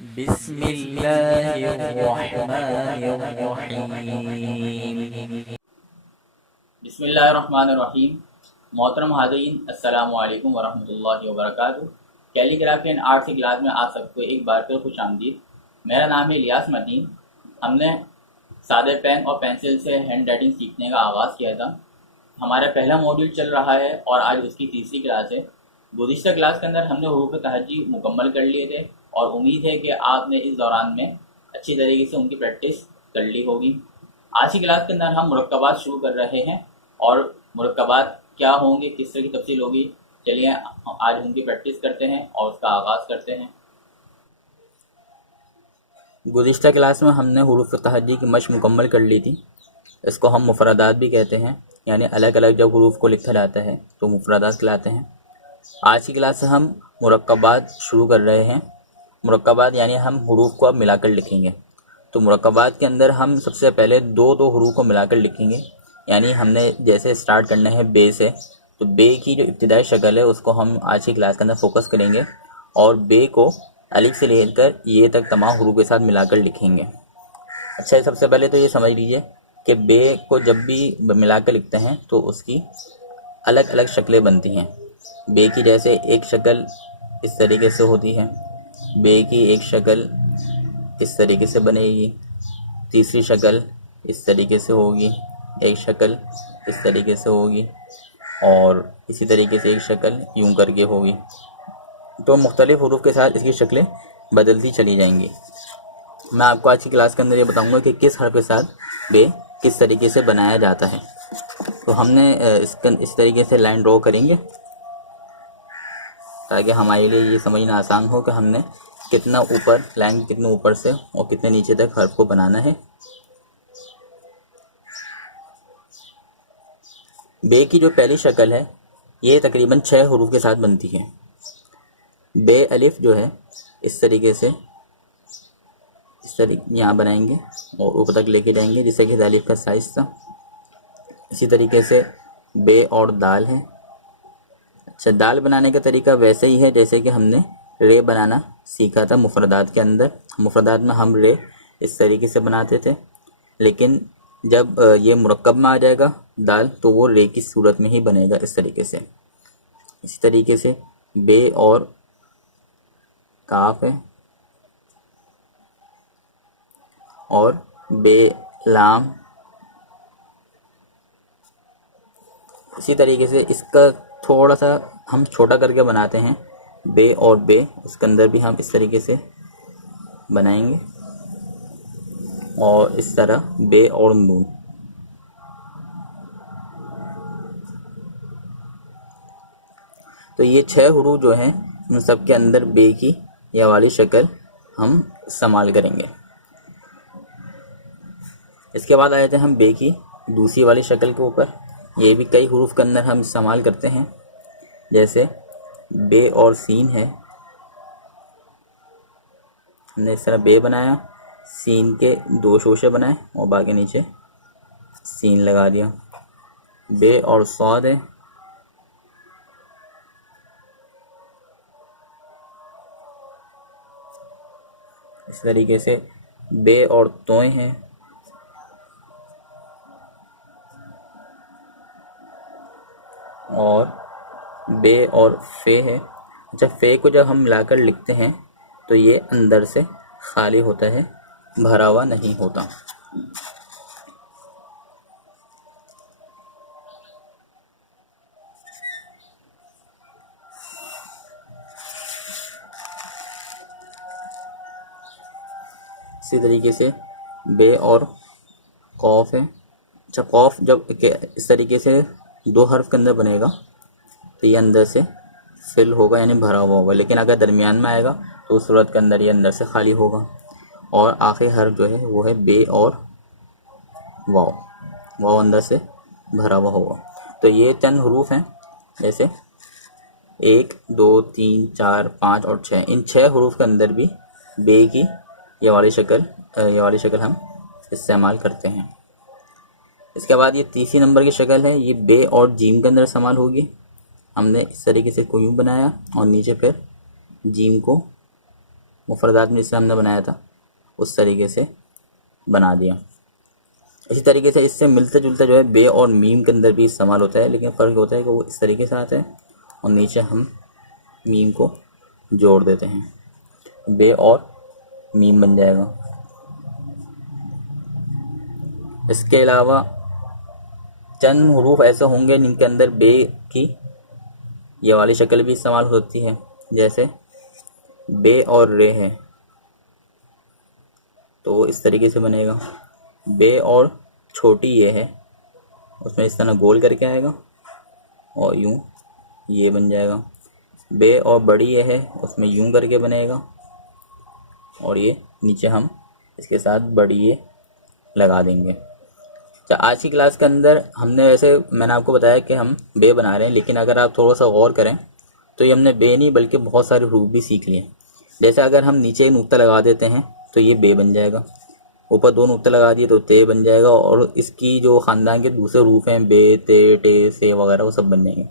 बिस्मिल्लाहिर्रहमानिर्रहीम। बिस्मिल्लाहिर्रहमानिर्रहीम। मोहतरम हाज़रीन, अस्सलामु अलैकुम वरहमतुल्लाहि वबरकातुहू। कैलीग्राफी एंड आर्ट की क्लास में आप सबको एक बार फिर खुश आमदीद। मेरा नाम है इलियास मतीन। हमने सादे पेन और पेंसिल से हैंड राइटिंग सीखने का आगाज़ किया था। हमारा पहला मॉड्यूल चल रहा है और आज उसकी तीसरी क्लास है। गुज़िश्ता क्लास के अंदर हमने हुरूफ तहज्जी मुकम्मल कर लिए थे और उम्मीद है कि आपने इस दौरान में अच्छी तरीके से उनकी प्रैक्टिस कर ली होगी। आज की क्लास के अंदर हम मुरक्कबात शुरू कर रहे हैं और मुरक्कबात क्या होंगे, किस तरह की तफसील होगी, चलिए आज उनकी प्रैक्टिस करते हैं और उसका आगाज़ करते हैं। गुज़िश्ता क्लास में हमने हुरूफ तहज्जी की मशक़ मुकम्मल कर ली थी। इसको हम मुफ़रदात भी कहते हैं, यानी अलग अलग जब हुरूफ को लिखा जाता है तो मुफ़रदात कहलाते हैं। आज की क्लास से हम मुरक्कबात शुरू कर रहे हैं। मुरक्कबात यानी हम हुरूफ को अब मिलाकर लिखेंगे। तो मुरक्कबात के अंदर हम सबसे पहले दो दो हुरूफ को मिलाकर लिखेंगे। यानी हमने जैसे स्टार्ट करना है बे से, तो बे की जो इब्तिदाई शक्ल है उसको हम आज की क्लास के अंदर फोकस करेंगे और बे को अलिफ से लेकर ये तक तमाम हुरूफ के साथ मिलाकर लिखेंगे। अच्छा, सबसे पहले तो ये समझ लीजिए कि बे को जब भी मिलाकर लिखते हैं तो उसकी अलग अलग शक्लें बनती हैं। बे की जैसे एक शक्ल इस तरीके से होती है, बे की एक शक्ल इस तरीके से बनेगी, तीसरी शक्ल इस तरीके से होगी, एक शक्ल इस तरीके से होगी और इसी तरीके से एक शक्ल यूं करके होगी। तो मुख्तलिफ हुरूफ के साथ इसकी शक्लें बदलती चली जाएंगी। मैं आपको आज की क्लास के अंदर ये बताऊंगा कि किस हर्फ के साथ बे किस तरीके से बनाया जाता है। तो हमने इस तरीके से लाइन ड्रॉ करेंगे ताकि हमारे लिए ये समझना आसान हो कि हमने कितना ऊपर लाइन कितने ऊपर से और कितने नीचे तक हर्फ को बनाना है। बे की जो पहली शक्ल है ये तकरीबन 6 हुरूफ के साथ बनती है। बे अलिफ जो है इस तरीके से यहाँ बनाएंगे और ऊपर तक लेके जाएंगे जिससे कि अलिफ का साइज था। इसी तरीके से बे और दाल है। अच्छा, दाल बनाने का तरीका वैसे ही है जैसे कि हमने रे बनाना सीखा था मुफरदात के अंदर। मुफरदात में हम रे इस तरीके से बनाते थे, लेकिन जब ये मुरक्कब में आ जाएगा दाल तो वो रे की सूरत में ही बनेगा इस तरीके से। इसी तरीके से बे और काफ है और बे लाम। इसी तरीके से इसका थोड़ा सा हम छोटा करके बनाते हैं बे और बे, उसके अंदर भी हम इस तरीके से बनाएंगे और इस तरह बे और नून। तो ये 6 हुरूफ जो हैं उन सब के अंदर बे की यह वाली शक्ल हम इस्तेमाल करेंगे। इसके बाद आ जाते हैं हम बे की दूसरी वाली शक्ल के ऊपर। ये भी कई हुरूफ के अंदर हम इस्तेमाल करते हैं, जैसे बे और सीन है। हमने इस तरह बे बनाया, सीन के 2 शोशे बनाए और बाकी नीचे सीन लगा दिया। बे और सौद है। इस तरीके से बे और तोय हैं। और बे और फे है। अच्छा, फे को जब हम मिलाकर लिखते हैं तो ये अंदर से खाली होता है, भरा हुआ नहीं होता। इसी तरीके से बे और कौफ है। अच्छा, कौफ जब इस तरीके से 2 हर्फ के अंदर बनेगा तो ये अंदर से फिल होगा यानी भरा हुआ होगा, लेकिन अगर दरमियान में आएगा तो उस सूरत के अंदर ये अंदर से खाली होगा। और आखिरी हर्फ जो है वो है बे और वाव। वाव अंदर से भरा हुआ होगा। तो ये चंद हुरूफ हैं, जैसे 1 2 3 4 5 और 6। इन 6 हुरूफ के अंदर भी बे की ये वाली शक्ल हम इस्तेमाल करते हैं। इसके बाद ये तीसरी नंबर की शक्ल है, ये बे और जीम के अंदर इस्तेमाल होगी। हमने इस तरीके से कोई यूँ बनाया और नीचे फिर जीम को मुफरदात में जिससे हमने बनाया था उस तरीके से बना दिया। इसी तरीके से इससे मिलता जुलता जो है बे और मीम के अंदर भी इस्तेमाल होता है, लेकिन फ़र्क होता है कि वो इस तरीके से आता है और नीचे हम मीम को जोड़ देते हैं, बे और मीम बन जाएगा। इसके अलावा चंद हरूफ ऐसे होंगे जिनके अंदर बे की ये वाली शक्ल भी इस्तेमाल होती है, जैसे बे और रे है तो वो इस तरीके से बनेगा। बे और छोटी ये है उसमें इस तरह गोल करके आएगा और यूं ये बन जाएगा। बे और बड़ी ये है उसमें यूं करके बनेगा और ये नीचे हम इसके साथ बड़ी ये लगा देंगे। अच्छा, आज की क्लास के अंदर हमने वैसे मैंने आपको बताया कि हम बे बना रहे हैं, लेकिन अगर आप थोड़ा सा गौर करें तो ये हमने बे नहीं बल्कि बहुत सारे हरूफ भी सीख लिए। जैसे अगर हम नीचे एक नुक्ता लगा देते हैं तो ये बे बन जाएगा, ऊपर 2 नुक्ते लगा दिए तो ते बन जाएगा, और इसकी जो ख़ानदान के दूसरे हरूफ हैं बे, ते, टे, से वगैरह वो सब बन जाएंगे।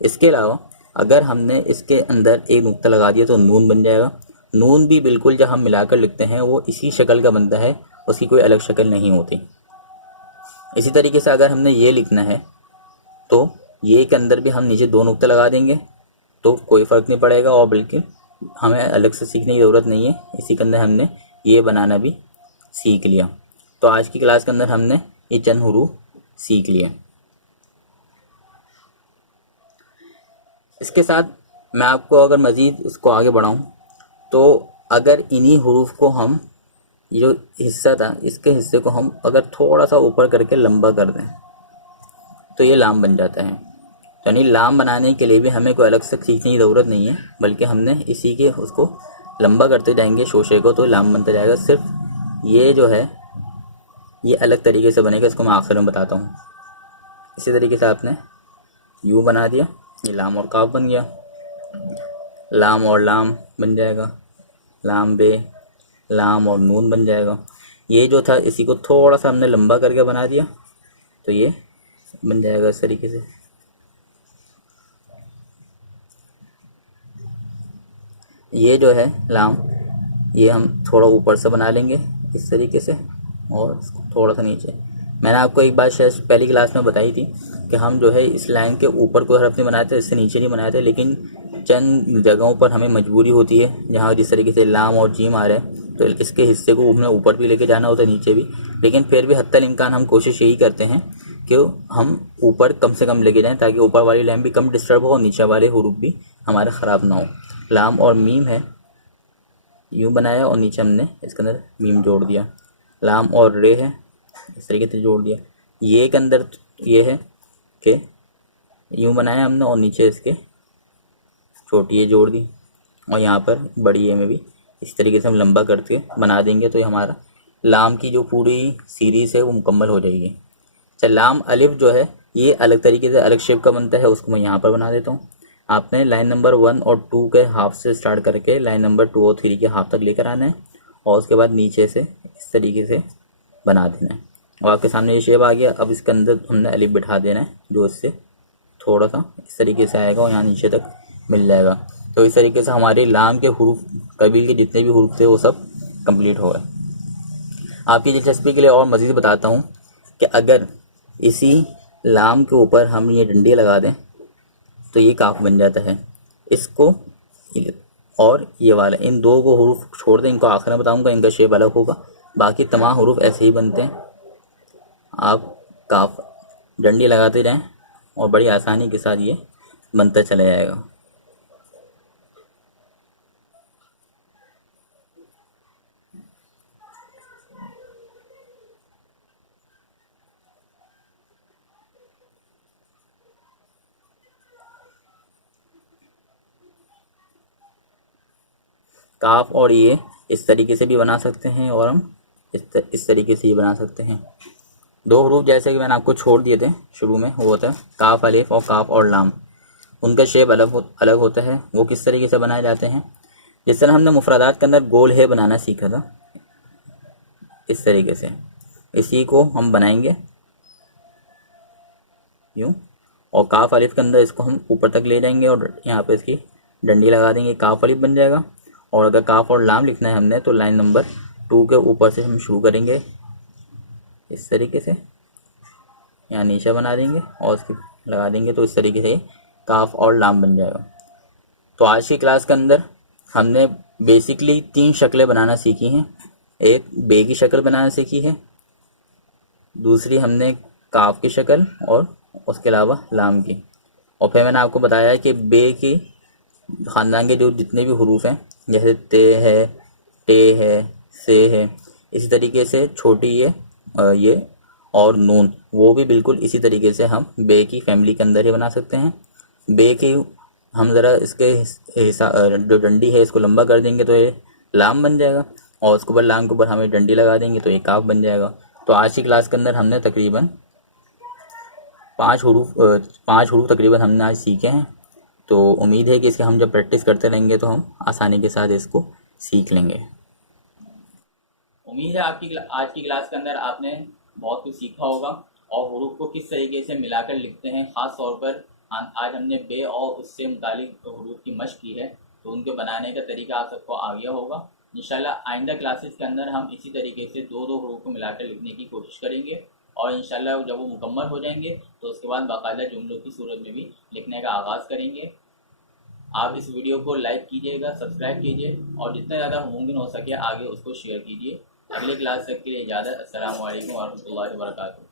इसके अलावा अगर हमने इसके अंदर एक नुक्ता लगा दिया तो नून बन जाएगा। नून भी बिल्कुल जब हम मिलाकर लिखते हैं वो इसी शक्ल का बनता है, उसकी कोई अलग शक्ल नहीं होती। इसी तरीके से अगर हमने ये लिखना है तो ये के अंदर भी हम नीचे 2 नुक्ते लगा देंगे तो कोई फ़र्क नहीं पड़ेगा, और बल्कि हमें अलग से सीखने की ज़रूरत नहीं है, इसी के अंदर हमने ये बनाना भी सीख लिया। तो आज की क्लास के अंदर हमने ये चंद हरूफ सीख लिए। इसके साथ मैं आपको अगर मज़ीद इसको आगे बढ़ाऊं तो अगर इन्हीं हरूफ को हम ये जो हिस्सा था इसके हिस्से को हम अगर थोड़ा सा ऊपर करके लंबा कर दें तो ये लाम बन जाता है। यानी लाम बनाने के लिए भी हमें कोई अलग से सीखने की ज़रूरत नहीं है, बल्कि हमने इसी के उसको लंबा करते जाएंगे शोशे को तो लाम बनता जाएगा। सिर्फ ये जो है ये अलग तरीके से बनेगा, इसको मैं आखिर में बताता हूँ। इसी तरीके से आपने यू बना दिया, ये लाम और काफ बन गया, लाम और लाम बन जाएगा, लाम बे, लाम और नून बन जाएगा। ये जो था इसी को थोड़ा सा हमने लंबा करके बना दिया तो ये बन जाएगा इस तरीके से। ये जो है लाम ये हम थोड़ा ऊपर से बना लेंगे इस तरीके से और इसको थोड़ा सा नीचे। मैंने आपको एक बात शायद पहली क्लास में बताई थी कि हम जो है इस लाइन के ऊपर कोई हरफ नहीं बनाते, इससे नीचे नहीं बनाते, लेकिन चंद जगहों पर हमें मजबूरी होती है जहाँ जिस तरीके से लाम और जीम आ रहे हैं तो इसके हिस्से को हमने ऊपर भी लेके जाना होता है नीचे भी, लेकिन फिर भी हत्तल इम्कान हम कोशिश यही करते हैं कि हम ऊपर कम से कम लेके जाएं ताकि ऊपर वाली लाइन भी कम डिस्टर्ब हो और नीचे वाले हरूफ भी हमारे ख़राब ना हो। लाम और मीम है यूँ बनाया और नीचे हमने इसके अंदर मीम जोड़ दिया। लाम और रे है इस तरीके से जोड़ दिया। ये के अंदर ये है कि यूँ बनाया हमने और नीचे इसके छोटी ये जोड़ दी, और यहाँ पर बड़ी ये में भी इस तरीके से हम लंबा करके बना देंगे तो ये हमारा लाम की जो पूरी सीरीज़ है वो मुकम्मल हो जाएगी। अच्छा, लाम अलिफ जो है ये अलग तरीके से अलग शेप का बनता है, उसको मैं यहाँ पर बना देता हूँ। आपने लाइन नंबर 1 और 2 के हाफ से स्टार्ट करके लाइन नंबर 2 और 3 के हाफ तक लेकर आना है और उसके बाद नीचे से इस तरीके से बना देना है और आपके सामने ये शेप आ गया। अब इसके अंदर हमने अलिफ बिठा देना है जो इससे थोड़ा सा इस तरीके से आएगा और यहाँ नीचे तक मिल जाएगा। तो इस तरीके से हमारे लाम के हरूफ कबील के जितने भी हरूफ थे वो सब कंप्लीट हो गए। आपकी दिलचस्पी के लिए और मज़ीद बताता हूँ कि अगर इसी लाम के ऊपर हम ये डंडी लगा दें तो ये काफ बन जाता है। इसको और ये वाला इन 2 को हरूफ छोड़ दें, इनको आखिर में बताऊँगा, इनका शेप अलग होगा, बाकी तमाम हरूफ ऐसे ही बनते हैं। आप काफ डंडी लगाते रहें और बड़ी आसानी के साथ ये बनता चला जाएगा। काफ और ये इस तरीके से भी बना सकते हैं और हम इस तरीके से ही बना सकते हैं। 2 हरूफ जैसे कि मैंने आपको छोड़ दिए थे शुरू में, वो होता है काफ अलिफ और काफ और लाम। उनका शेप अलग होता है। वो किस तरीके से बनाए जाते हैं, जिस तरह हमने मुफरदात के अंदर गोल है बनाना सीखा था इस तरीके से इसी को हम बनाएंगे यूँ, और काफ अलिफ के अंदर इसको हम ऊपर तक ले जाएंगे और यहाँ पे इसकी डंडी लगा देंगे, काफ अलिफ बन जाएगा। और अगर काफ और लाम लिखना है हमने तो लाइन नंबर 2 के ऊपर से हम शुरू करेंगे इस तरीके से, यहाँ नीचे बना देंगे और उसकी लगा देंगे, तो इस तरीके से काफ और लाम बन जाएगा। तो आज की क्लास के अंदर हमने बेसिकली 3 शक्लें बनाना सीखी हैं। एक बे की शक्ल बनाना सीखी है, दूसरी हमने काफ की शक्ल और उसके अलावा लाम की। और फिर मैंने आपको बताया कि बे की ख़ानदान के जो जितने भी हरूफ हैं, जैसे ते है, टे है, से है, इसी तरीके से छोटी ये और नून, वो भी बिल्कुल इसी तरीके से हम बे की फैमिली के अंदर ही बना सकते हैं। बे की हम ज़रा इसके जो डंडी है इसको लंबा कर देंगे तो ये लाम बन जाएगा, और उसके ऊपर लाम के ऊपर हमें डंडी लगा देंगे तो ये काफ बन जाएगा। तो आज की क्लास के अंदर हमने तकरीबन 5 हरूफ तकरीबन हमने आज सीखे हैं। तो उम्मीद है कि इसकी हम जब प्रैक्टिस करते रहेंगे तो हम आसानी के साथ इसको सीख लेंगे। उम्मीद है आपकी आज की क्लास के अंदर आपने बहुत कुछ सीखा होगा और हरूफ को किस तरीके से मिलाकर लिखते हैं। ख़ास तौर पर आज हमने बे और उससे मुतालिक हरूफ की मशक की है, तो उनके बनाने का तरीका आप सबको आ गया होगा। इंशाल्लाह आइंदा क्लासेस के अंदर हम इसी तरीके से दो हरूफ को मिलाकर लिखने की कोशिश करेंगे, और इंशाल्लाह जब वो मुकम्मल हो जाएंगे तो उसके बाद बाकायदा जुमलों की सूरत में भी लिखने का आगाज़ करेंगे। आप इस वीडियो को लाइक कीजिएगा, सब्सक्राइब कीजिए और जितना ज़्यादा मुमकिन हो सके आगे उसको शेयर कीजिए। अगले क्लास तक के लिए इजाज़त। अस्सलामु अलैकुम व रहमतुल्लाहि व बरकातुहू।